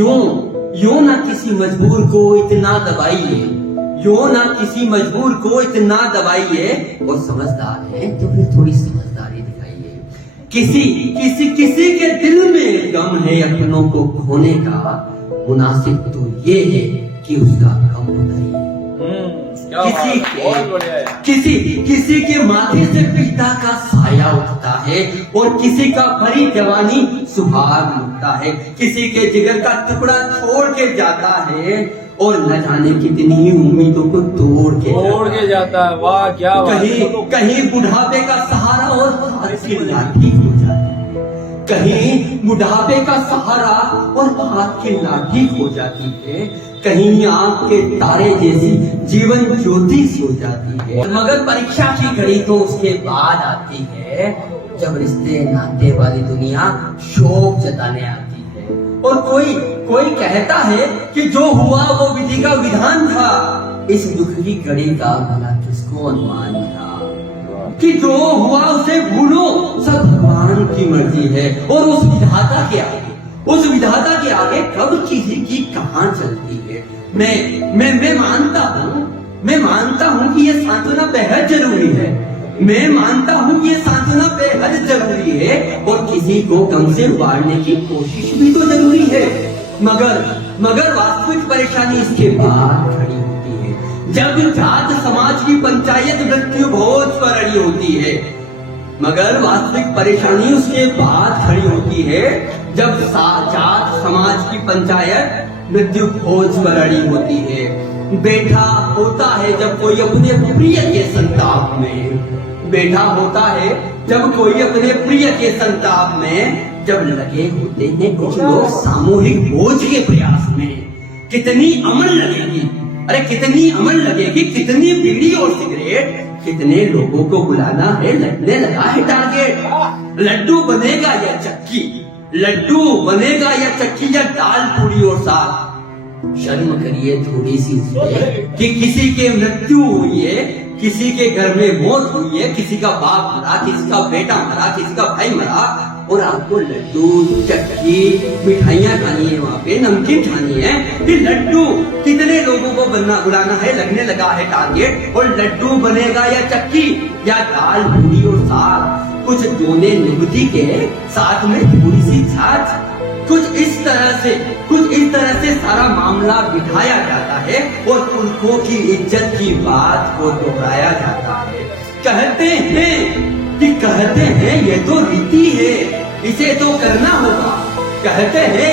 यूं ना किसी मजबूर को इतना दबाइए, यूं ना किसी मजबूर को इतना दबाइए, और समझदार है तो फिर थोड़ी समझदारी दिखाइए। किसी के दिल में गम है अपनों को खोने का, मुनासिब तो ये है कि उसका गम उठाइए। किसी के माथे से पिता का साया उठता है, और किसी का भरी जवानी सुहाग लुटता है। किसी के जिगर का टुकड़ा छोड़ के जाता है, और न जाने कितनी उम्मीदों को तोड़ के जाता है। वाह क्या कहीं बुढ़ापे का सहारा और हाथ की लाठी हो जाती है, कहीं बुढ़ापे का सहारा और हाथ की लाठी हो जाती है, कहीं आंख के तारे जैसी जीवन ज्योति सो जाती है। मगर परीक्षा की घड़ी तो उसके बाद आती है, जब रिश्ते नाते वाली दुनिया शोक जताने आती है। और कोई कहता है कि जो हुआ वो विधि का विधान था, इस दुख की घड़ी का भला किसको अनुमान था, कि जो हुआ उसे भूलो, सब भगवान की मर्जी है। और उस विधाता के आगे कब किसी की कहां चलती है। मैं मानता हूँ कि ये सांत्वना बेहद जरूरी है, मैं मानता हूँ कि ये सांत्वना बेहद जरूरी है, और किसी को गम से उबारने की कोशिश भी तो जरूरी है। मगर वास्तविक परेशानी इसके बाद खड़ी होती है, जब जात समाज की पंचायत मृत्यु भोज पर अड़ी होती है। मगर वास्तविक परेशानी उसके बाद खड़ी होती है, जब जात समाज की पंचायत मृत्यु भोज पर अड़ी होती है। बैठा होता है जब कोई अपने प्रिय के संताप में, बैठा होता है जब कोई अपने प्रिय के संताप में, जब लगे होते हैं कुछ लोग सामूहिक बोझ के प्रयास में। कितनी अमल लगेगी, कितनी बीड़ी और सिगरेट, कितने लोगों को बुलाना है, लगने लगा है टारगेट। लड्डू बनेगा या चक्की या दाल पूरी और साग। शर्म करिए थोड़ी सी उसमें कि किसी के मृत्यु हुई है, किसी के घर में मौत हुई है, किसी का बाप मरा, किसी का बेटा मरा, किसी का भाई मरा, और आपको लड्डू चक्की मिठाइयाँ खानी है, वहाँ पे नमकीन खानी है। कि लड्डू कितने लोगों को बुलाना है, लगने लगा है टारगेट। और लड्डू बनेगा या चक्की या दाल पूरी और साग, कुछ दोने नुगती के साथ में थोड़ी सी छाछ, कुछ इस तरह से सारा मामला बिठाया जाता है, और पुरखों की इज्जत की बात को दोहराया जाता है। कहते हैं ये तो रीति है, इसे तो करना होगा। कहते हैं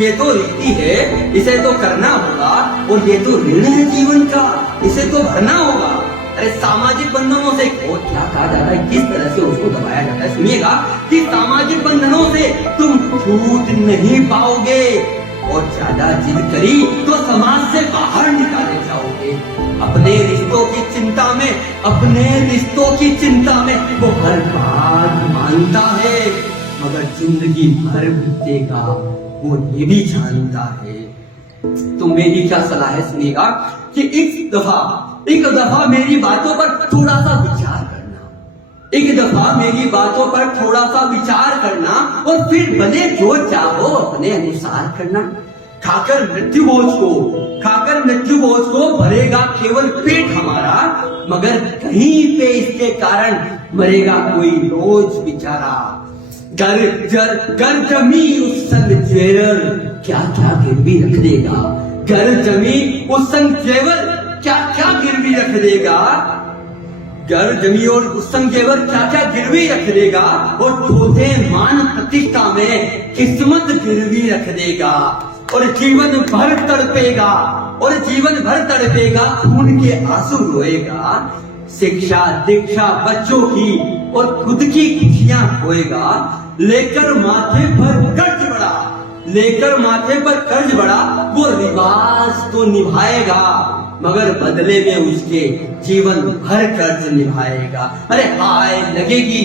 ये तो रीति है, इसे तो करना होगा, और ये तो ऋण है जीवन का, इसे तो भरना होगा। अरे सामाजिक बंधनों से और क्या कहा जाता है, किस तरह से उसको दबाया जाता है, सुनिएगा कि सामाजिक बंधनों से तुम छूट नहीं पाओगे, और ज्यादा जिद करी तो समाज से बाहर निकाले जाओगे। अपने रिश्तों की चिंता में वो हर बात मानता है, मगर जिंदगी भर बीतेगा वो ये भी जानता है। तो मेरी क्या सलाह है, सुनिएगा कि एक दफा मेरी बातों पर थोड़ा सा विचार करना, और फिर भले जो चाहो अपने अनुसार करना। खाकर मृत्यु बोझ को भरेगा केवल पेट हमारा, मगर कहीं पे इसके कारण मरेगा कोई रोज बेचारा। घर जमी उस संग जेवर क्या गिरवी रख देगा, घर जमी उस संग जेवर क्या गिरवी रख देगा, घर जमी और उस संग जेवर क्या गिरवी रख देगा, और धोते मान प्रतिष्ठा में किस्मत गिरवी रख देगा, और जीवन भर तड़पेगा, खून के आंसू रोएगा, शिक्षा दीक्षा बच्चों की और खुद की खुशियां खोएगा, लेकर माथे पर कर्ज बड़ा वो रिवाज तो निभाएगा, मगर बदले में उसके जीवन भर कर्ज निभाएगा। अरे हाय लगेगी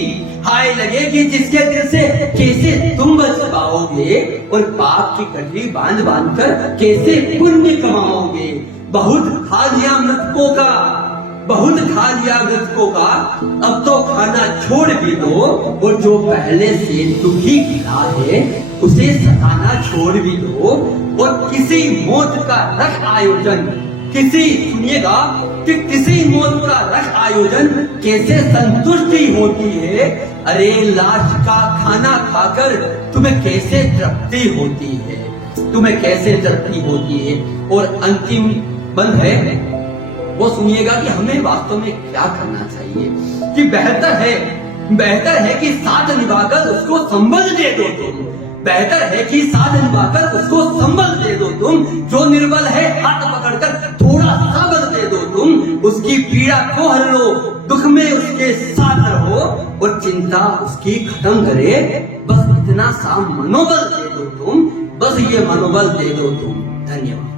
जिसके दिल से कैसे तुम बच पाओगे, और पाप की कटरी बांध कर कैसे पुण्य कमाओगे। बहुत खा लिया बहुत खा लिया मृतकों का, अब तो खाना छोड़ भी दो, और जो पहले से दुखी खड़ा है उसे सताना छोड़ भी दो, और किसी मौत का रख आयोजन, सुनिएगा कि किसी मौत का रख आयोजन कैसे संतुष्टि होती है। अरे लाश का खाना खाकर तुम्हें कैसे तृप्ति होती है, तुम्हें कैसे तृप्ति होती है। और अंतिम बंद है वो सुनिएगा कि हमें वास्तव में क्या करना चाहिए, कि बेहतर है कि साथ निभाकर उसको संबल दे दो तुम, बेहतर है कि साथ निभाकर उसको संबल दे दो तुम, जो निर्बल है हाथ पकड़कर थोड़ा सा बल दे दो तुम, उसकी पीड़ा को हर लो, दुख में उसके साथ रहो, और चिंता उसकी खत्म करे, बस इतना सा मनोबल दे दो तुम, बस ये मनोबल दे दो तुम। धन्यवाद।